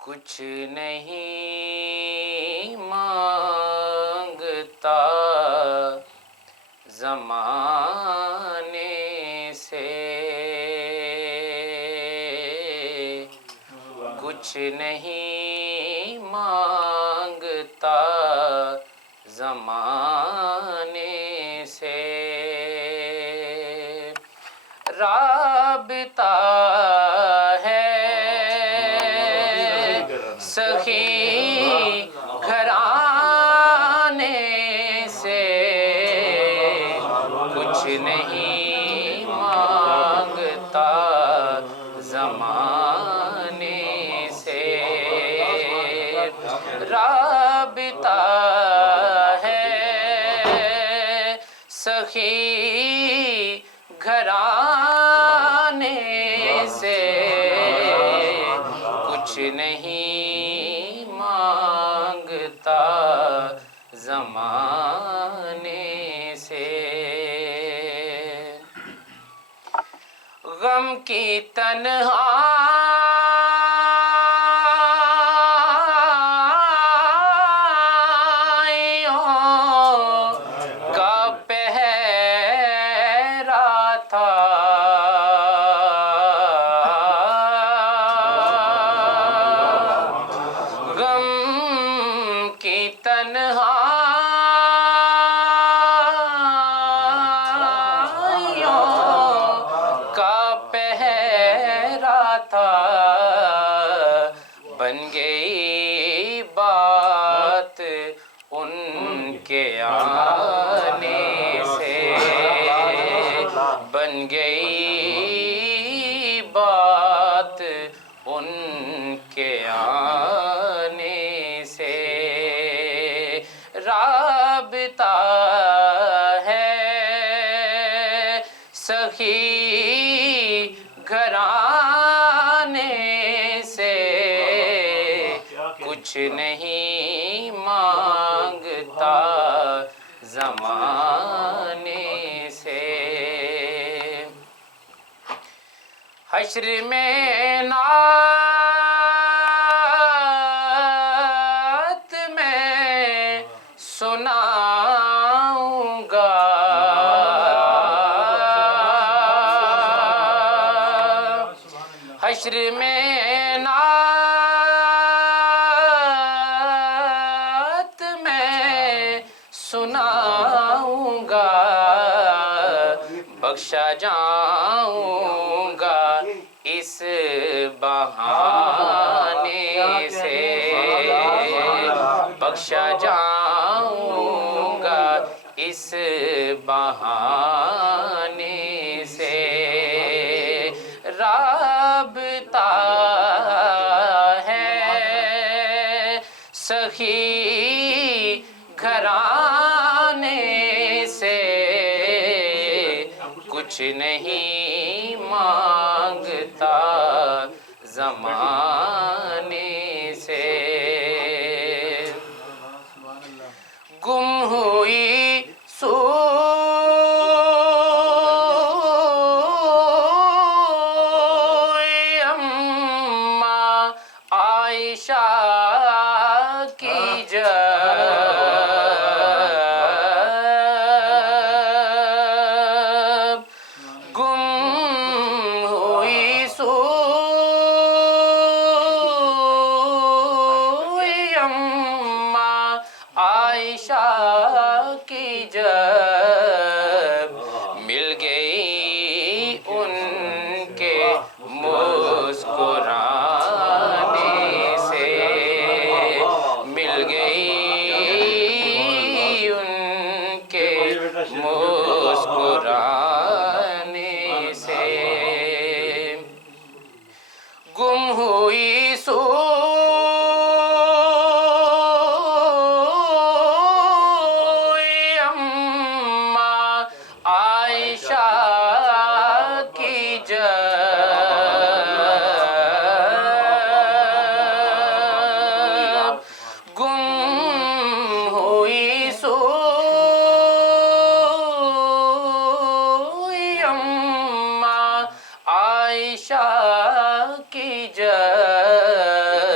कुछ नहीं मांगता ज़माने से, कुछ नहीं मांगता ज़माने से। राबता है सही घराने से, कुछ नहीं मांगता ज़माने से। राबता है सही घराने से, कुछ नहीं मांगता ज़माने से। गम की तन्हाइयों का पहरा था, गम की तन्हाइयों का पहरा था। बन गई बात उनके आने से, बन गई बात उनके आने से। राबता है सही घराने से, कुछ नहीं मांगता ज़माने से। हश्र में नात में सुनाऊंगा, हश्र में नात में सुनाऊंगा। बख्शा जाऊंगा इस बहाने से, बख्शा जाऊंगा इस बहाने से। राबता है सही घराने से, कुछ नहीं मांगता ज़माने से। गुम हुई सोई अम्मा आयशा की जब, गुम हुई सोई अम्मा आयशा की जब, मिल गई उनके मुस्कुराने से, मिल गई उनके मुस्कुराने से। गुम हुई सोई अम्मा आयशा की जब, गुम हुई सोई अम्मा आयशा की जब,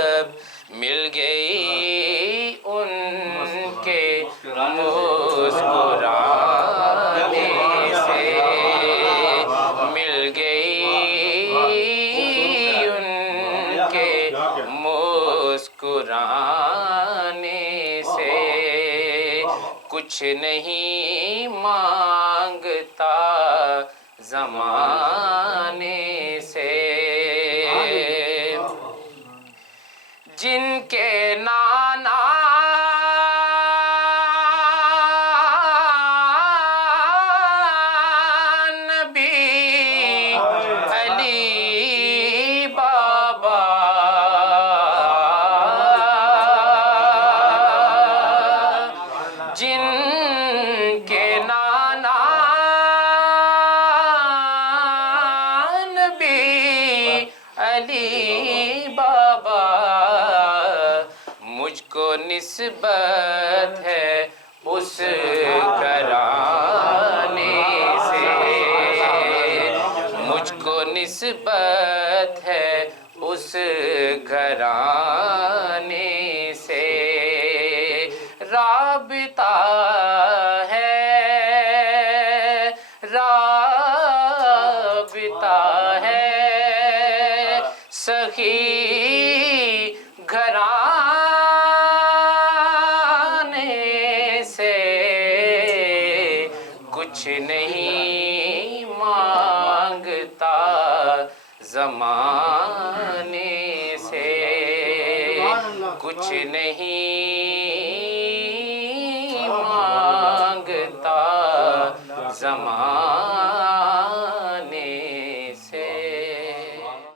मुस्कुराने से, कुछ नहीं मांगता ज़माने से। जिनके नाना नबी अली बाबा, जिनके नाना नबी अली बाबा, मुझको निस्बत है उस घराने से, मुझको निस्बत है उस घराने से। राबिता है, राबिता है सखी घराने से, कुछ नहीं मांगता ज़माने से, कुछ नहीं मांगता ज़माने